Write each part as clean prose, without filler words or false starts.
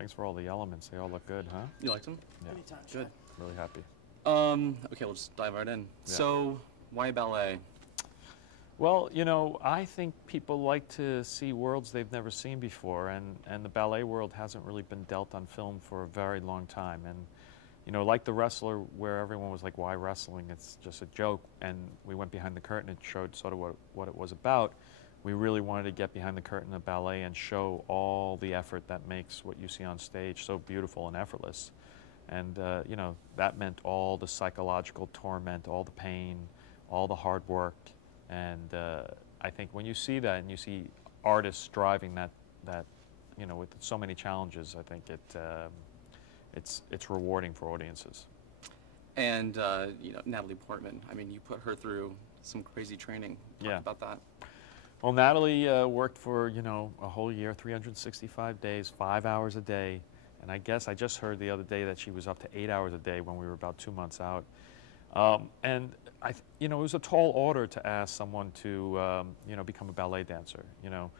Thanks for all the elements. They all look good, huh? You liked them? Yeah. Anytime, Good. Really happy. Okay, we'll just dive right in. Yeah. So, why ballet? Well, you know, I think people like to see worlds they've never seen before, and the ballet world hasn't really been dealt on film for a very long time. And, you know, like The Wrestler, where everyone was like, why wrestling? It's just a joke. And we went behind the curtain and showed sort of what it was about. We really wanted to get behind the curtain of ballet and show all the effort that makes what you see on stage so beautiful and effortless. And, you know, that meant all the psychological torment, all the pain, all the hard work. And I think when you see that and you see artists striving that you know, with so many challenges, I think it's rewarding for audiences. And, you know, Natalie Portman, I mean, you put her through some crazy training. Talk about that. Well, Natalie worked for, you know, a whole year, 365 days, 5 hours a day. And I guess I just heard the other day that she was up to 8 hours a day when we were about 2 months out. And you know, it was a tall order to ask someone to, you know, become a ballet dancer. You know,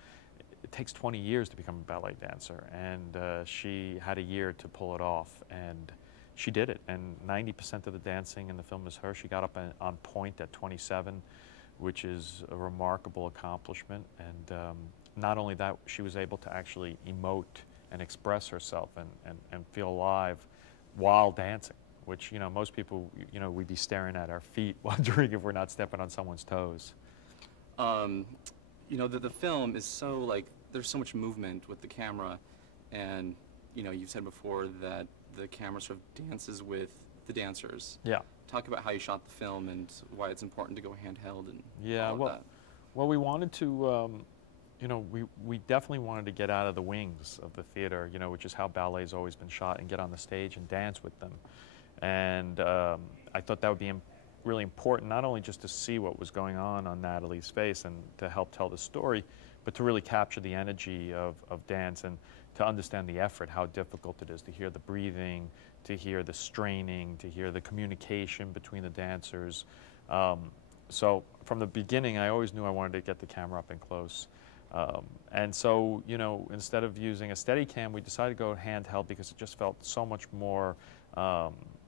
it takes 20 years to become a ballet dancer, and she had a year to pull it off, and she did it. And 90% of the dancing in the film is her. She got up on point at 27, which is a remarkable accomplishment. And not only that, she was able to actually emote and express herself and feel alive while dancing, which, you know, most people, you know, we'd be staring at our feet wondering if we're not stepping on someone's toes. You know, the film is so, like, there's so much movement with the camera, and, you know, you've said before that the camera sort of dances with the dancers. Yeah. Talk about how you shot the film and why it's important to go handheld and yeah, all of that. Well, we wanted to, you know, we definitely wanted to get out of the wings of the theater, you know, which is how ballet's always been shot, and get on the stage and dance with them. And I thought that would be really important, not only just to see what was going on Natalie's face and to help tell the story, but to really capture the energy of dance and to understand the effort, how difficult it is to hear the breathing, to hear the straining, to hear the communication between the dancers. So from the beginning, I always knew I wanted to get the camera up and close. And so, you know, instead of using a Steadicam, we decided to go handheld because it just felt so much more,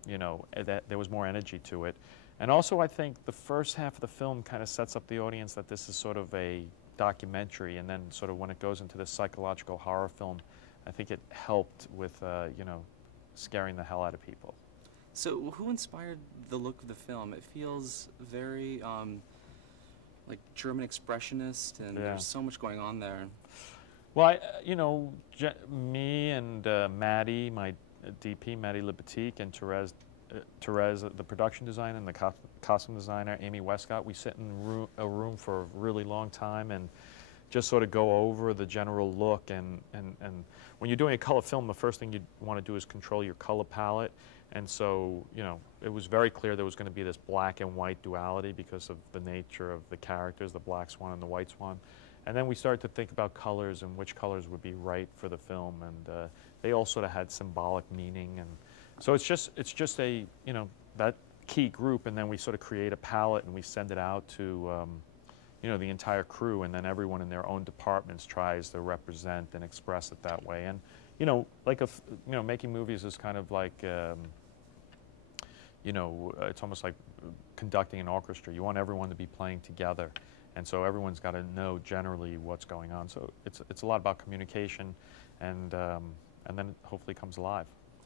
you know, that there was more energy to it. And also, I think the first half of the film kind of sets up the audience that this is sort of a documentary, and then sort of when it goes into this psychological horror film, I think it helped with, you know, scaring the hell out of people. So who inspired the look of the film? It feels very like German expressionist, and there's so much going on there. Well, you know, me and Maddie, my DP, Maddie Libatique, and Therese, the production designer, and the costume designer, Amy Westcott, we sit in a room for a really long time and just sort of go over the general look. And when you're doing a color film, the first thing you want to do is control your color palette. And so, you know, it was very clear there was going to be this black and white duality because of the nature of the characters, the Black Swan and the White Swan. And then we started to think about colors and which colors would be right for the film, and they all sort of had symbolic meaning. And so it's just a, you know, that key group, and then we sort of create a palette and we send it out to, you know, the entire crew, and then everyone in their own departments tries to represent and express it that way. And, you know, like you know, making movies is kind of like, you know, it's almost like conducting an orchestra. You want everyone to be playing together. And so everyone's got to know generally what's going on. So it's a lot about communication, and then it hopefully comes alive.